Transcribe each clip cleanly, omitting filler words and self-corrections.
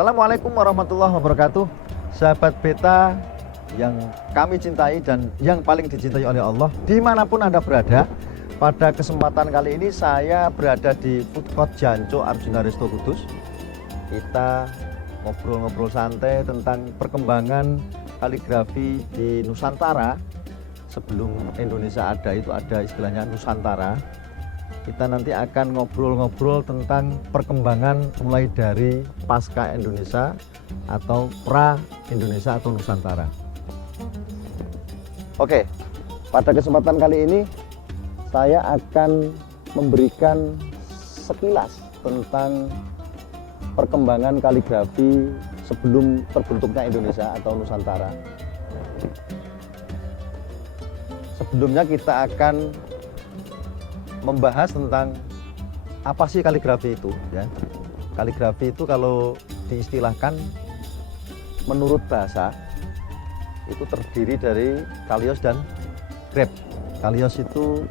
Assalamualaikum warahmatullahi wabarakatuh. Sahabat beta yang kami cintai dan yang paling dicintai oleh Allah, dimanapun Anda berada. Pada kesempatan kali ini saya berada di Food Court Janco Arjuna Resto Kudus. Kita ngobrol-ngobrol santai tentang perkembangan kaligrafi di Nusantara. Sebelum Indonesia ada, itu ada istilahnya Nusantara. Kita nanti akan ngobrol-ngobrol tentang perkembangan mulai dari pasca Indonesia atau pra Indonesia atau Nusantara. Oke, pada kesempatan kali ini saya akan memberikan sekilas tentang perkembangan kaligrafi sebelum terbentuknya Indonesia atau Nusantara. Sebelumnya kita akan membahas tentang apa sih kaligrafi itu, ya. Kaligrafi itu kalau diistilahkan menurut bahasa itu terdiri dari kalios dan grep. Kalios itu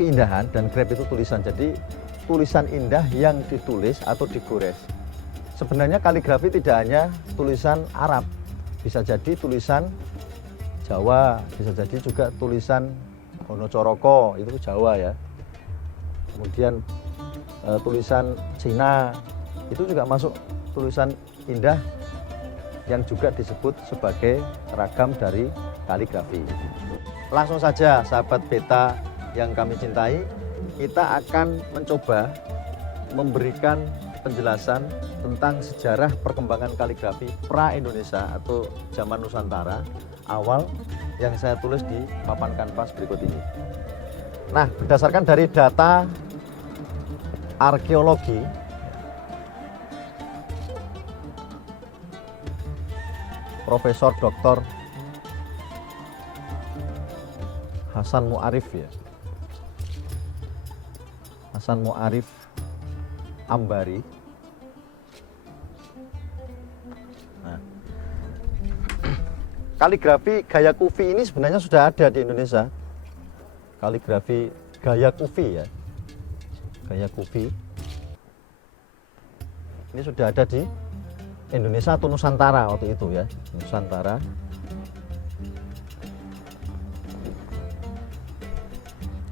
keindahan dan grep itu tulisan. Jadi tulisan indah yang ditulis atau digores. Sebenarnya kaligrafi tidak hanya tulisan Arab, bisa jadi tulisan Jawa, bisa jadi juga tulisan Wonocoroko, itu Jawa ya. Kemudian tulisan Cina itu juga masuk tulisan indah yang juga disebut sebagai ragam dari kaligrafi. Langsung saja sahabat beta yang kami cintai, kita akan mencoba memberikan penjelasan tentang sejarah perkembangan kaligrafi pra-Indonesia atau zaman Nusantara awal yang saya tulis di papan kanvas berikut ini. Nah, berdasarkan dari data arkeologi, Profesor Dr. Hasan Mu'arif ya. Hasan Mu'arif Ambari. Kaligrafi gaya kufi ini sebenarnya sudah ada di Indonesia. Kaligrafi gaya kufi ya. Gaya kufi. Ini sudah ada di Indonesia atau Nusantara waktu itu ya. Nusantara.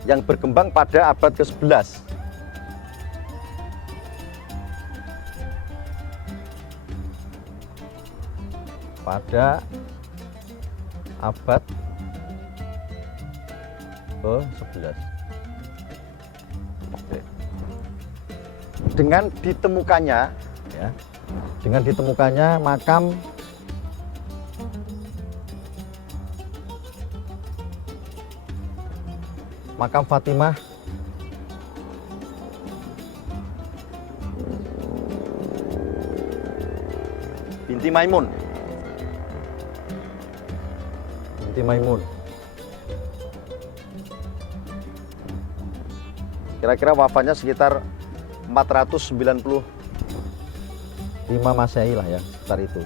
Yang berkembang pada abad ke-11. Pada abad ke-11. Dengan ditemukannya ya, dengan ditemukannya makam Fatimah binti Maimun. Kira-kira wafatnya sekitar 495 Masehi lah ya, sekitar itu.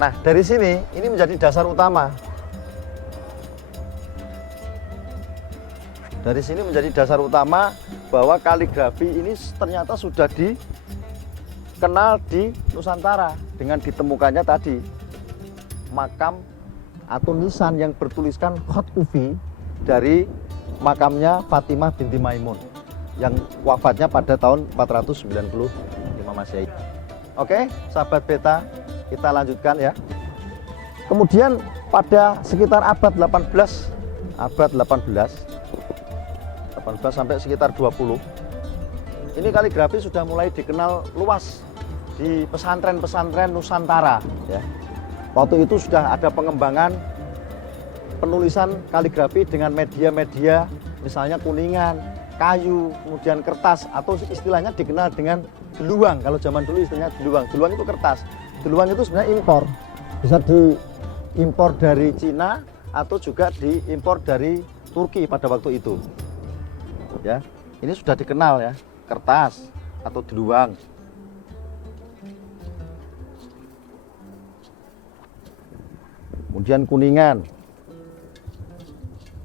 Nah, dari sini ini menjadi dasar utama. Dari sini menjadi dasar utama bahwa kaligrafi ini ternyata sudah dikenal di Nusantara dengan ditemukannya tadi makam atau nisan yang bertuliskan khat ufi dari makamnya Fatimah binti Maimun yang wafatnya pada tahun 495 Masehi. Oke, sahabat beta, kita lanjutkan ya. Kemudian pada sekitar abad 18 sampai sekitar 20, ini kaligrafi sudah mulai dikenal luas di pesantren-pesantren Nusantara ya. Waktu itu sudah ada pengembangan penulisan kaligrafi dengan media-media misalnya kuningan, kayu, kemudian kertas, atau istilahnya dikenal dengan deluang. Kalau zaman dulu istilahnya deluang. Deluang itu kertas. Deluang itu sebenarnya impor. Bisa diimpor dari Cina atau juga diimpor dari Turki pada waktu itu. Ya, ini sudah dikenal ya, kertas atau deluang. Kemudian kuningan,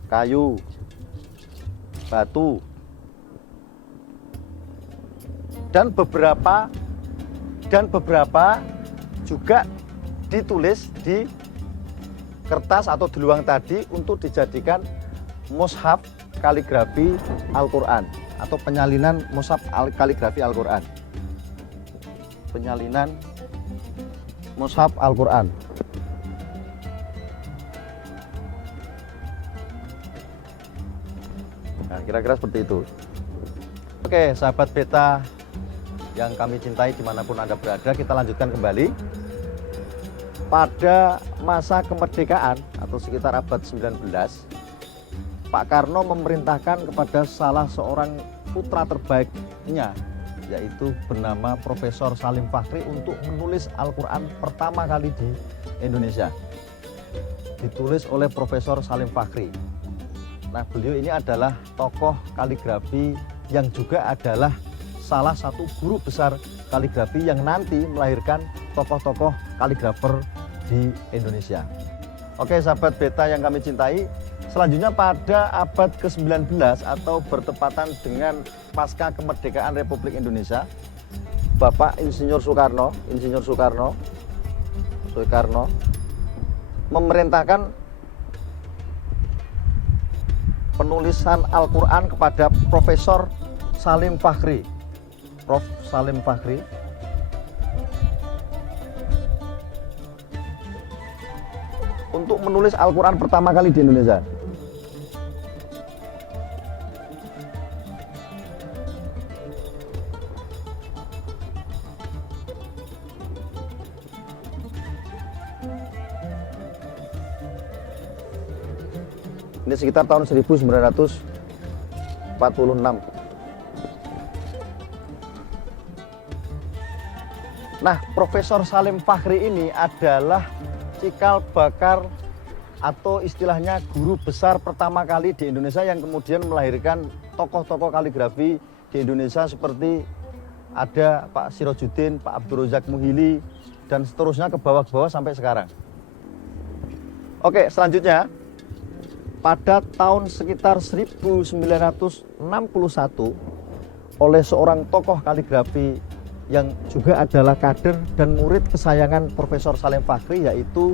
kayu, batu, dan beberapa juga ditulis di kertas atau deluang tadi untuk dijadikan mushaf kaligrafi Al-Quran atau penyalinan mushaf kaligrafi Al-Quran. Penyalinan mushaf Al-Quran. Nah, kira-kira seperti itu. Oke, sahabat beta yang kami cintai dimanapun Anda berada, kita lanjutkan kembali. Pada masa kemerdekaan atau sekitar abad 19, Pak Karno memerintahkan kepada salah seorang putra terbaiknya, yaitu bernama Profesor Salim Fakhri, untuk menulis Al-Quran pertama kali di Indonesia. Ditulis oleh Profesor Salim Fakhri. Nah, beliau ini adalah tokoh kaligrafi yang juga adalah salah satu guru besar kaligrafi yang nanti melahirkan tokoh-tokoh kaligrafer di Indonesia. Oke, sahabat beta yang kami cintai, selanjutnya pada abad ke-19 atau bertepatan dengan pasca kemerdekaan Republik Indonesia, Bapak Insinyur Soekarno memerintahkan penulisan Al-Quran kepada Profesor Salim Fakhri. Prof. Salim Fakhri untuk menulis Al-Quran pertama kali di Indonesia. Ini sekitar tahun 1946. Nah, Profesor Salim Fakhri ini adalah cikal bakal atau istilahnya guru besar pertama kali di Indonesia yang kemudian melahirkan tokoh-tokoh kaligrafi di Indonesia seperti ada Pak Sirojudin, Pak Abdul Razak Muhili, dan seterusnya ke bawah-bawah sampai sekarang. Oke, selanjutnya pada tahun sekitar 1961 oleh seorang tokoh kaligrafi yang juga adalah kader dan murid kesayangan Profesor Salim Fakhri, yaitu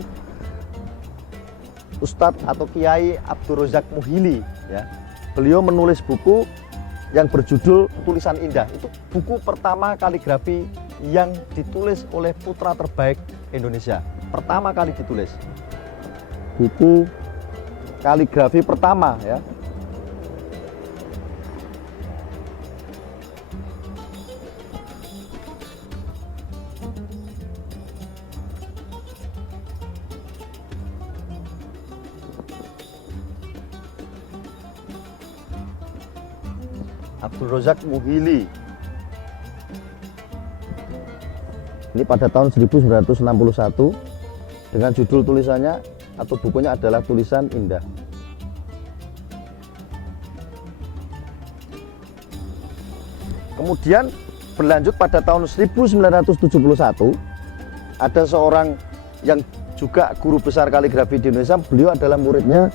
Ustadz atau Kiai Abdul Razak Muhili, ya. Beliau menulis buku yang berjudul Tulisan Indah. Itu buku pertama kaligrafi yang ditulis oleh putra terbaik Indonesia. Pertama kali ditulis. Buku kaligrafi pertama, ya. Abdul Razak Muhili. Ini pada tahun 1961 dengan judul tulisannya atau bukunya adalah Tulisan Indah. Kemudian berlanjut pada tahun 1971 ada seorang yang juga guru besar kaligrafi di Indonesia. Beliau adalah muridnya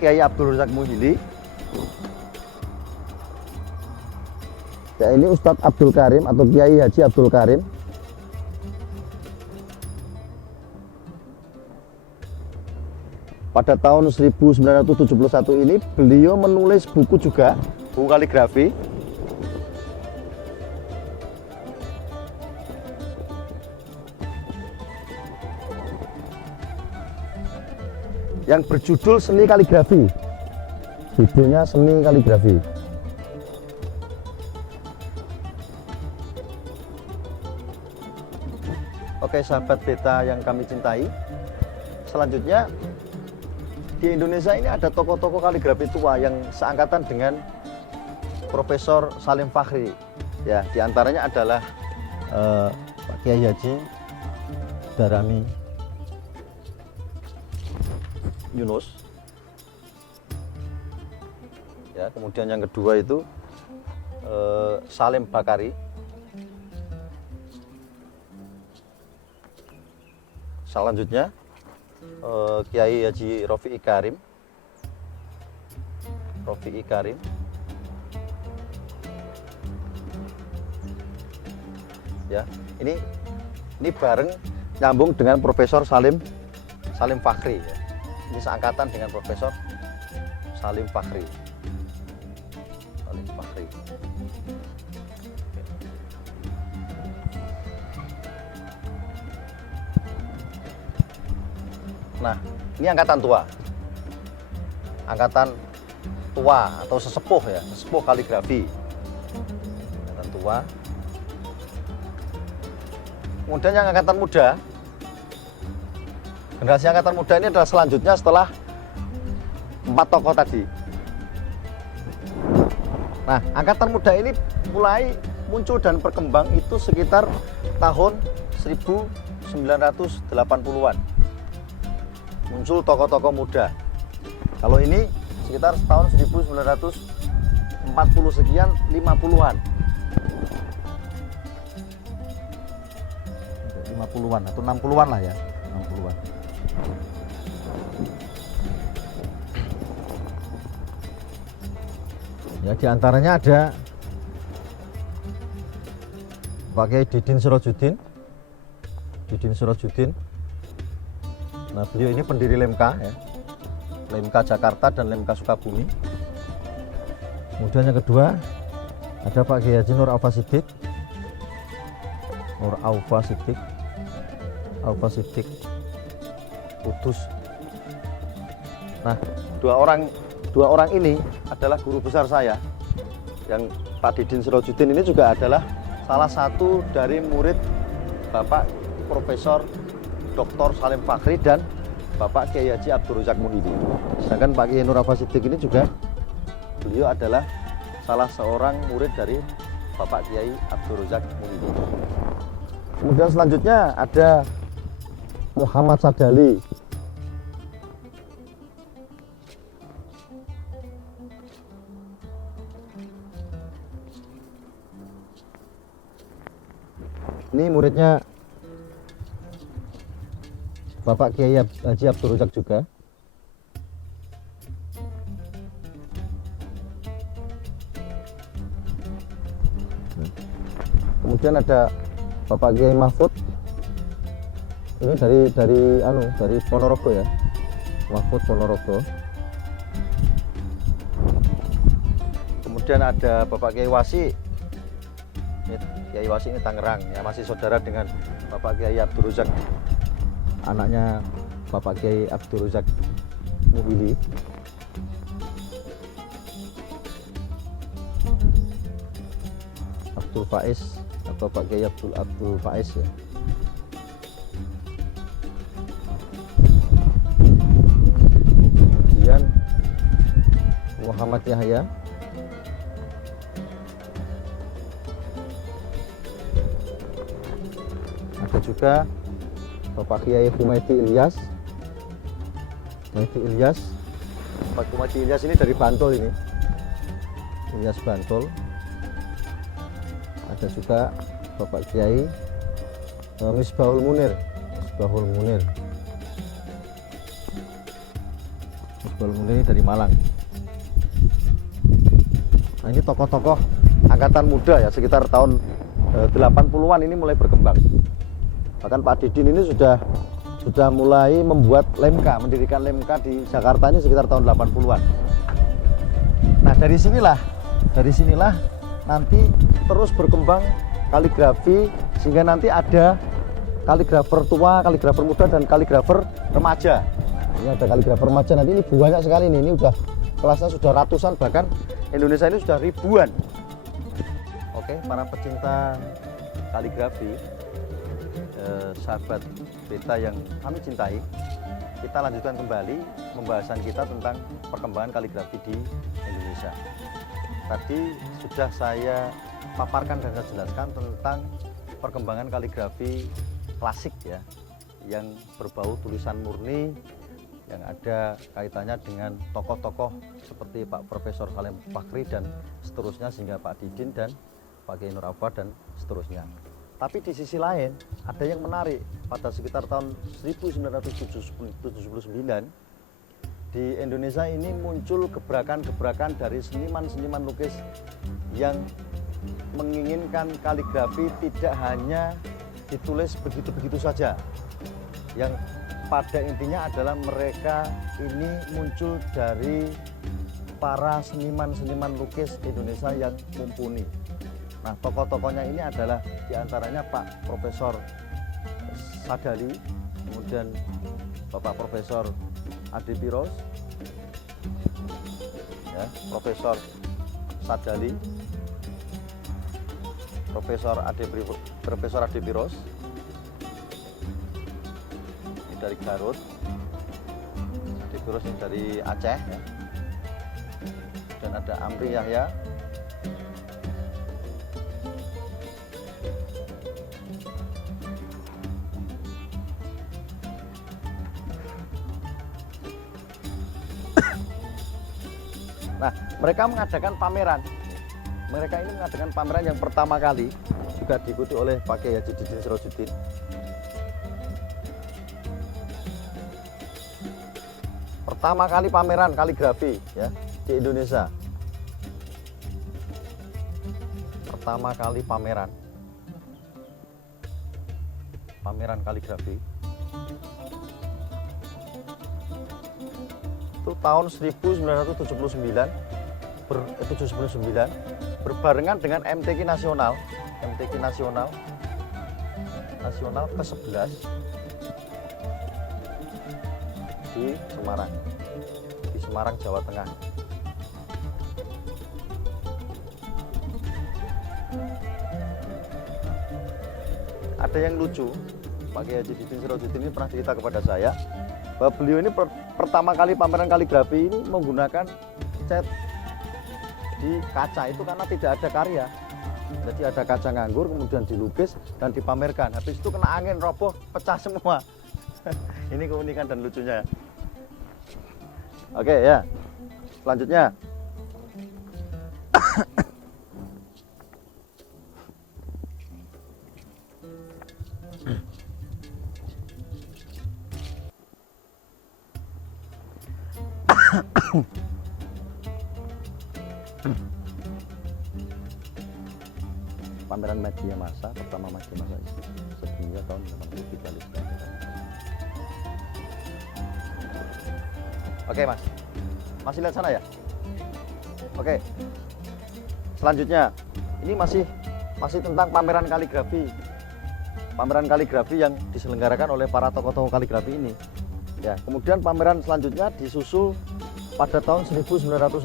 Kiai Abdul Razak Muhili. Ya, ini Ustadz Abdul Karim atau Kiai Haji Abdul Karim. Pada tahun 1971 ini beliau menulis buku juga, buku kaligrafi. Yang berjudul Seni Kaligrafi. Judulnya Seni Kaligrafi. Oke, sahabat beta yang kami cintai, selanjutnya di Indonesia ini ada tokoh-tokoh kaligrafi tua yang seangkatan dengan Profesor Salim Fakhri. Ya, diantaranya adalah Pak Kiai Haji Darami Yunus. Ya, kemudian yang kedua itu Salim Bakari. Selanjutnya Kiai Haji Rofi'i Karim. ya. Ini bareng nyambung dengan Profesor Salim Fakhri ya. Ini seangkatan dengan Profesor Salim Fakhri. Nah, ini angkatan tua atau sesepuh ya, sesepuh kaligrafi, angkatan tua. Kemudian yang angkatan muda, generasi angkatan muda ini adalah selanjutnya setelah 4 tokoh tadi. Nah, angkatan muda ini mulai muncul dan berkembang itu sekitar tahun 1980-an. Muncul tokoh-tokoh muda. Kalau ini sekitar tahun 1940 sekian, 50-an. 50-an atau 60-an lah ya, 60-an. Ya, diantaranya ada Pak Kiai Didin Sirojudin. Nah, beliau ini pendiri Lemka ya. Lemka Jakarta dan Lemka Sukabumi. Kemudian yang kedua ada Pak Kiai Haji Nur Aufa Siddiq Kudus. Nah, dua orang ini adalah guru besar saya. Yang Pak Didin Sirojudin ini juga adalah salah satu dari murid Bapak Profesor Dr. Salim Fakhri dan Bapak Kiai Haji Abdul Razak Muhyiddin. Sedangkan Pak Kiai Nur Aufa Siddiq ini juga beliau adalah salah seorang murid dari Bapak Kiai Abdul Razak Muhyiddin. Kemudian selanjutnya ada Muhammad Sadali. Ini muridnya Bapak Kiai Haji Abdul Razak juga. Kemudian ada Bapak Kiai Mahfud. Ini dari Ponorogo ya. Mahfud Ponorogo. Kemudian ada Bapak Kiai Wasi. Kiai Wasi ini Tangerang ya, masih saudara dengan Bapak Kiai Abdul Razak, anaknya Bapak Kiai Abdul Razak Muhyiddin. Abdul Faiz atau Pak Kiai Abdul Faiz ya. Kemudian Muhammad Yahya. Ada juga Bapak Kiai Humaydi Ilyas. Pak Humaydi Ilyas ini dari Bantul ini. Ilyas Bantul. Ada juga Bapak Kiai Misbahul Munir. Misbahul Munir ini dari Malang. Nah, ini tokoh-tokoh angkatan muda ya, sekitar tahun 80-an ini mulai berkembang. Bahkan Pak Didin ini sudah mulai membuat Lemka, mendirikan Lemka di Jakarta ini sekitar tahun 80-an. Nah, dari sinilah nanti terus berkembang kaligrafi, sehingga nanti ada kaligrafer tua, kaligrafer muda, dan kaligrafer remaja. Ini ada kaligrafer remaja, nanti ini banyak sekali nih. Ini udah kelasnya sudah ratusan, bahkan Indonesia ini sudah ribuan. Oke, para pecinta kaligrafi, sahabat beta yang kami cintai, kita lanjutkan kembali pembahasan kita tentang perkembangan kaligrafi di Indonesia. Tadi sudah saya paparkan dan saya jelaskan tentang perkembangan kaligrafi klasik ya, yang berbau tulisan murni, yang ada kaitannya dengan tokoh-tokoh seperti Pak Profesor Salim Fakhri dan seterusnya, sehingga Pak Didin dan Pak Kiai Nur Aufa dan seterusnya. Tapi di sisi lain ada yang menarik. Pada sekitar tahun 1979 di Indonesia ini muncul gebrakan-gebrakan dari seniman-seniman lukis yang menginginkan kaligrafi tidak hanya ditulis begitu-begitu saja. Yang pada intinya adalah mereka ini muncul dari para seniman-seniman lukis Indonesia yang mumpuni. Nah, tokoh-tokohnya ini adalah diantaranya Pak Profesor Sadali, kemudian Bapak Profesor Ade Piros, ya, Profesor Sadali, Profesor Ade Piros, ini dari Garut, Ade Piros ini dari Aceh, ya. Dan ada Amri Yahya, nah, mereka mengadakan pameran. Mereka ini mengadakan pameran yang pertama kali juga diikuti oleh Pak Kiai Haji Didin Sirajuddin. Pertama kali pameran kaligrafi, ya, di Indonesia. Pertama kali pameran kaligrafi itu tahun 1979 berbarengan dengan MTQ nasional ke-11 di Semarang, Jawa Tengah. Ada yang lucu, Pak Kiai Haji Didin Sirajuddin ini pernah cerita kepada saya bahwa beliau ini pertama kali pameran kaligrafi ini menggunakan cat di kaca itu karena tidak ada karya. Jadi ada kaca nganggur, kemudian dilukis dan dipamerkan. Habis itu kena angin, roboh, pecah semua. Ini keunikan dan lucunya. Oke ya, selanjutnya. Pameran media massa, pertama media massa sedunia tahun 83 di Oke Mas, masih lihat sana ya? Oke, selanjutnya ini masih tentang pameran kaligrafi yang diselenggarakan oleh para tokoh-tokoh kaligrafi ini. Ya, kemudian pameran selanjutnya disusul pada tahun 1980.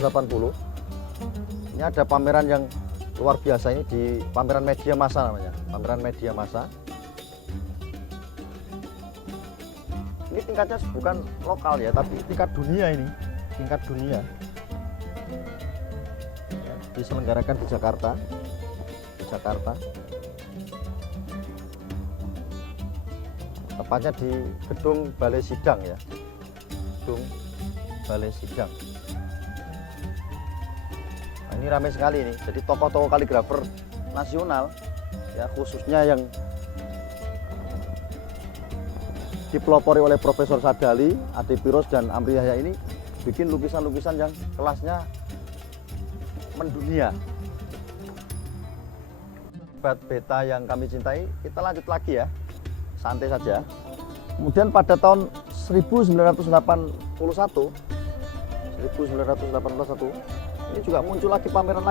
Ini ada pameran yang luar biasa, ini di pameran media massa namanya, pameran media massa. Ini tingkatnya bukan lokal ya, tapi tingkat dunia ini, tingkat dunia. Ya, diselenggarakan di Jakarta. Tepatnya di Gedung Balai Sidang ya, Gedung Balai Sidang. Nah, ini ramai sekali ini. Jadi tokoh-tokoh kaligrafer nasional ya, khususnya yang dipelopori oleh Profesor Sadali, Ade Piros dan Amri Yahya ini bikin lukisan-lukisan yang kelasnya mendunia. Sobat Beta yang kami cintai, kita lanjut lagi ya, santai saja. Kemudian pada tahun 1981 ini juga muncul lagi pameran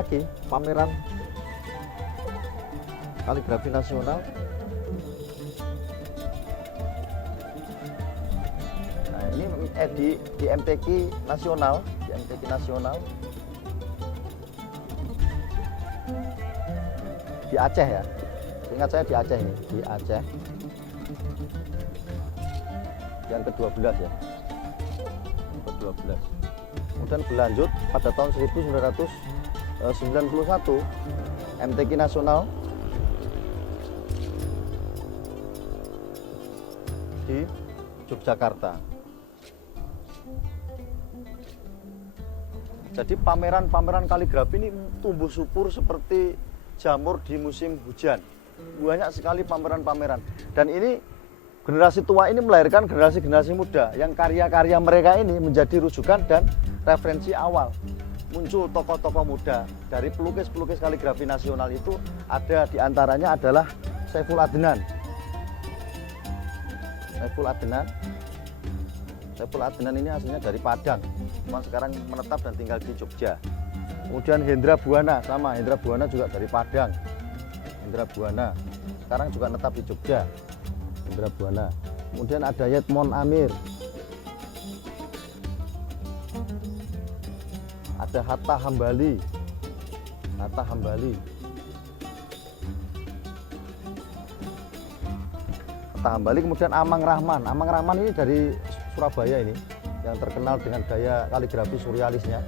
kaligrafi nasional. Nah, ini di MTQ nasional, di Aceh ya. Ingat saya di Aceh ini, di Aceh. Yang ke-12 ya. Ke-12. Kemudian berlanjut pada tahun 1991 MTQ nasional di Yogyakarta. Jadi pameran kaligrafi ini tumbuh subur seperti jamur di musim hujan. Banyak sekali pameran-pameran. Dan ini generasi tua ini melahirkan generasi-generasi muda yang karya-karya mereka ini menjadi rujukan dan referensi awal muncul tokoh-tokoh muda dari pelukis-pelukis kaligrafi nasional itu. Ada diantaranya adalah Saiful Adnan. Saiful Adnan ini aslinya dari Padang, cuma sekarang menetap dan tinggal di Jogja. Kemudian Hendra Buana, sama Hendra Buana juga dari Padang. Hendra Buana sekarang juga menetap di Jogja. Hendra Buana. Kemudian ada Yetmon Amir, ada Hatta Hambali. Kemudian Amang Rahman ini dari Surabaya ini, yang terkenal dengan gaya kaligrafi surrealisnya.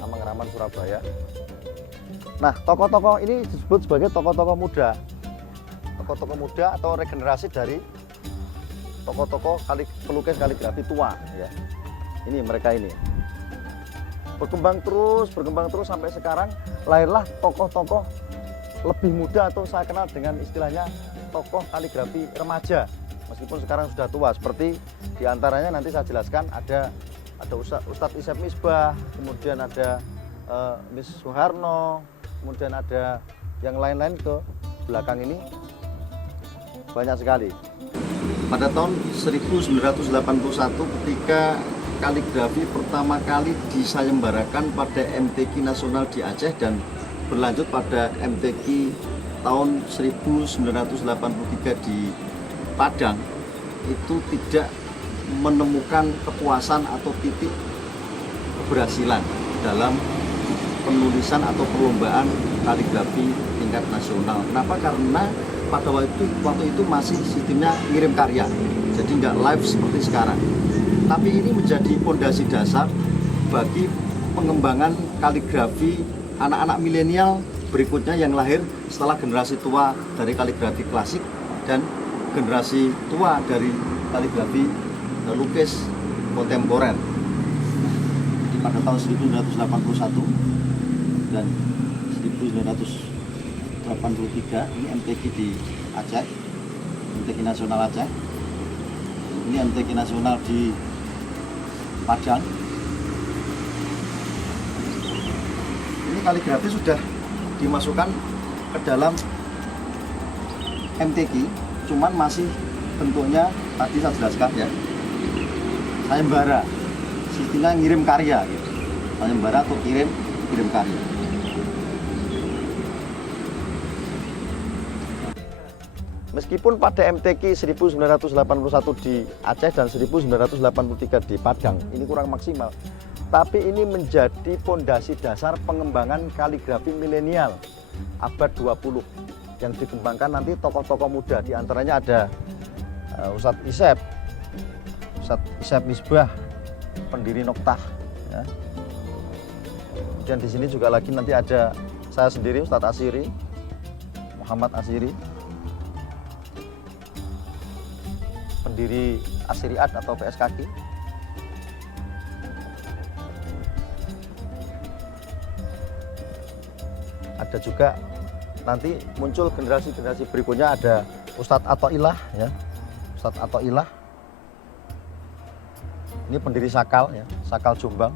Amang Rahman Surabaya. Nah, tokoh-tokoh ini disebut sebagai tokoh-tokoh muda atau regenerasi dari tokoh-tokoh pelukis kaligrafi tua ya. Ini mereka ini. Berkembang terus sampai sekarang lahirlah tokoh-tokoh lebih muda, atau saya kenal dengan istilahnya tokoh kaligrafi remaja, meskipun sekarang sudah tua. Seperti diantaranya nanti saya jelaskan, ada Ustadz Isep Misbah, kemudian ada Miss Soeharno, kemudian ada yang lain-lain ke belakang ini banyak sekali. Pada tahun 1981 ketika kaligrafi pertama kali disayembarakan pada MTQ Nasional di Aceh dan berlanjut pada MTQ tahun 1983 di Padang, itu tidak menemukan kepuasan atau titik keberhasilan dalam penulisan atau perlombaan kaligrafi tingkat nasional. Kenapa? Karena pada waktu itu masih sistemnya ngirim karya, jadi nggak live seperti sekarang. Tapi ini menjadi fondasi dasar bagi pengembangan kaligrafi anak-anak milenial berikutnya yang lahir setelah generasi tua dari kaligrafi klasik dan generasi tua dari kaligrafi lukis kontemporer. Jadi pada tahun 1981 dan 1983 ini MTQ di Aceh, MTQ Nasional Aceh. Ini MTQ Nasional di Padang. Ini kaligrafi sudah dimasukkan ke dalam MTQ, cuman masih bentuknya tadi saya jelaskan ya, sayembara, sistemnya ngirim karya gitu. Sayembara atau kirim karya. Meskipun pada MTQ 1981 di Aceh dan 1983 di Padang ini kurang maksimal, tapi ini menjadi fondasi dasar pengembangan kaligrafi milenial abad 20 yang dikembangkan nanti tokoh-tokoh muda. Di antaranya ada Ustadz Isep Misbah, pendiri Noktah ya. Dan di sini juga lagi nanti ada saya sendiri, Ustadz Asiri, Muhammad Asiri, pendiri Asiriat atau PSKQ. Ada juga nanti muncul generasi berikutnya, ada Ustadz Athoillah ya, Ustadz Athoillah. Ini pendiri Sakal ya, Sakal Jombang.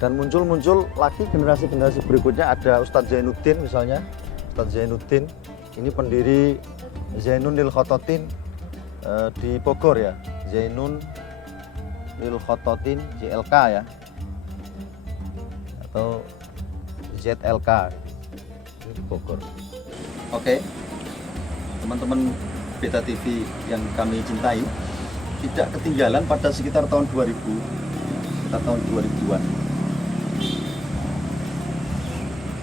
Dan muncul lagi generasi berikutnya, ada Ustadz Zainuddin misalnya. Ustadz Zainuddin ini pendiri Zainun Lil Khototin di Bogor ya, Zainun Lil Khototin JLK ya, atau ZLK ini di Bogor. Oke, teman-teman Beta TV yang kami cintai, tidak ketinggalan pada sekitar tahun 2000 atau tahun 2000-an.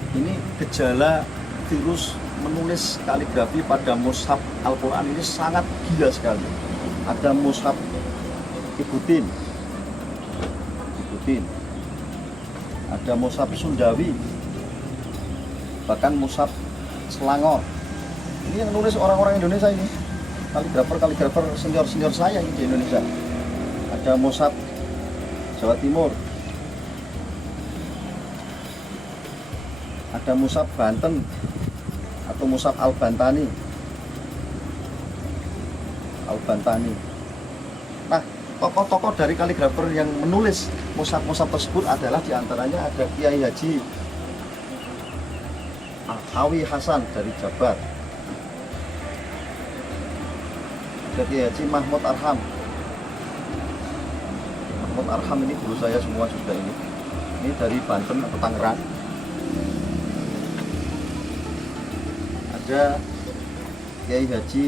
Ini gejala virus menulis kaligrafi pada mushaf Al-Quran ini sangat gila sekali. Ada mushaf Ibutin, ada mushaf Sundawi, bahkan mushaf Selangor. Ini yang nulis orang-orang Indonesia ini, kaligrafer senior saya ini di Indonesia. Ada mushaf Jawa Timur, ada mushaf Banten atau mushaf Al-Bantani. Al-Bantani. Nah, tokoh-tokoh dari kaligrafer yang menulis mushaf-mushaf tersebut adalah diantaranya ada Kiai Haji Awi Hasan dari Jabar, ada Kiai Haji Mahmud Arham. Mahmud Arham ini guru saya semua juga ini. Ini dari Banten atau Tangerang. Ada Kiai Haji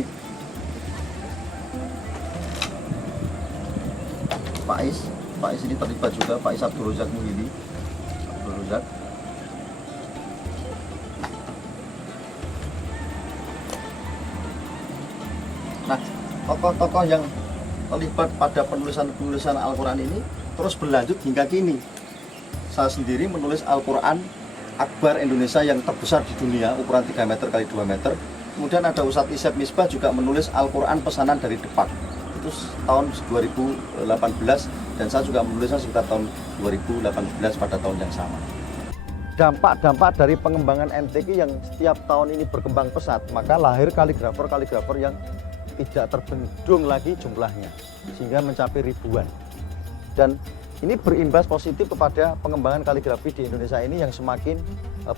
Faiz ini terlibat juga, Faiz Abdul Razak Muhyiddin. Abdul Razak. Nah, tokoh-tokoh yang terlibat pada penulisan Al-Quran ini terus berlanjut hingga kini. Saya sendiri menulis Al-Quran Akbar Indonesia yang terbesar di dunia, ukuran 3 meter x 2 meter. Kemudian ada Ustadz Isyep Misbah juga menulis Al-Quran pesanan dari Depak. Itu tahun 2018, dan saya juga menulisnya sekitar tahun 2018 pada tahun yang sama. Dampak-dampak dari pengembangan MTQ yang setiap tahun ini berkembang pesat, maka lahir kaligrafer-kaligrafer yang tidak terbendung lagi jumlahnya, sehingga mencapai ribuan. Dan ini berimbas positif kepada pengembangan kaligrafi di Indonesia ini yang semakin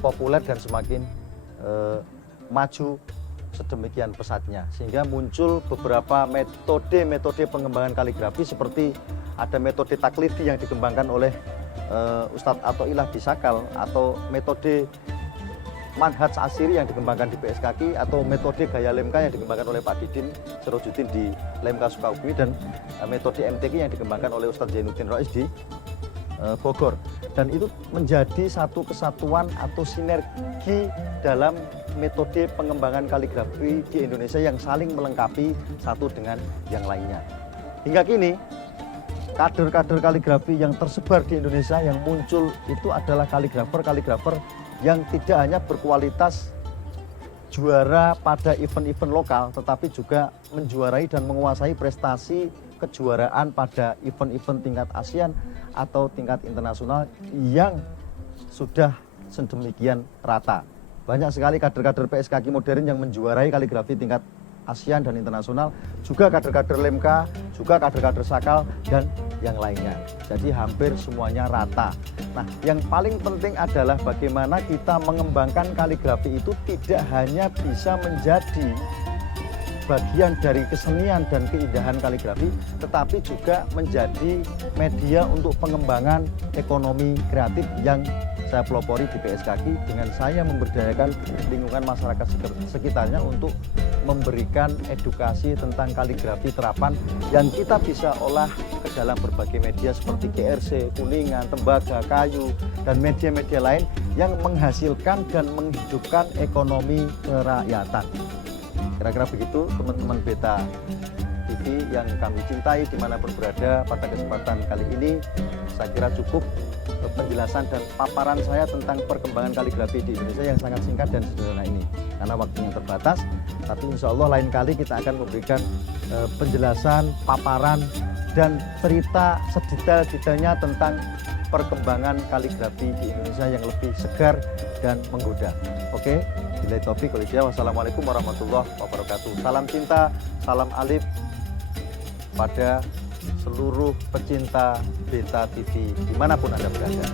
populer dan semakin maju sedemikian pesatnya, sehingga muncul beberapa metode pengembangan kaligrafi, seperti ada metode taklidi yang dikembangkan oleh Ustadz Athoillah di Sakal, atau metode manhaj asiri yang dikembangkan di PSKK, atau metode gaya lemka yang dikembangkan oleh Pak Didin Sirojudin di Lemka Sukabumi, dan metode MTQ yang dikembangkan oleh Ustadz Zainuddin Rois di Bogor. Dan itu menjadi satu kesatuan atau sinergi dalam metode pengembangan kaligrafi di Indonesia yang saling melengkapi satu dengan yang lainnya. Hingga kini, kader-kader kaligrafi yang tersebar di Indonesia yang muncul itu adalah kaligrafer-kaligrafer yang tidak hanya berkualitas juara pada event-event lokal, tetapi juga menjuarai dan menguasai prestasi kejuaraan pada event-event tingkat ASEAN atau tingkat internasional yang sudah sedemikian rata. Banyak sekali kader-kader PSKK modern yang menjuarai kaligrafi tingkat ASEAN dan internasional, juga kader-kader Lemka, juga kader-kader Sakal, dan yang lainnya. Jadi hampir semuanya rata. Nah, yang paling penting adalah bagaimana kita mengembangkan kaligrafi itu tidak hanya bisa menjadi bagian dari kesenian dan keindahan kaligrafi, tetapi juga menjadi media untuk pengembangan ekonomi kreatif yang saya pelopori di PSKK dengan saya memberdayakan lingkungan masyarakat sekitarnya untuk memberikan edukasi tentang kaligrafi terapan yang kita bisa olah ke dalam berbagai media seperti GRC, Kuningan, Tembaga, Kayu, dan media-media lain yang menghasilkan dan menghidupkan ekonomi kerakyatan. Kira-kira begitu teman-teman Beta TV yang kami cintai dimanapun berada. Pada kesempatan kali ini saya kira cukup penjelasan dan paparan saya tentang perkembangan kaligrafi di Indonesia yang sangat singkat dan sederhana ini, karena waktunya terbatas. Tapi insya Allah lain kali kita akan memberikan penjelasan, paparan, dan cerita sedetail-detailnya tentang perkembangan kaligrafi di Indonesia yang lebih segar dan menggoda. Oke, billahi taufiq wal hidayah. Wassalamualaikum warahmatullahi wabarakatuh. Salam cinta, salam alif pada seluruh pecinta Beta TV dimanapun Anda berada.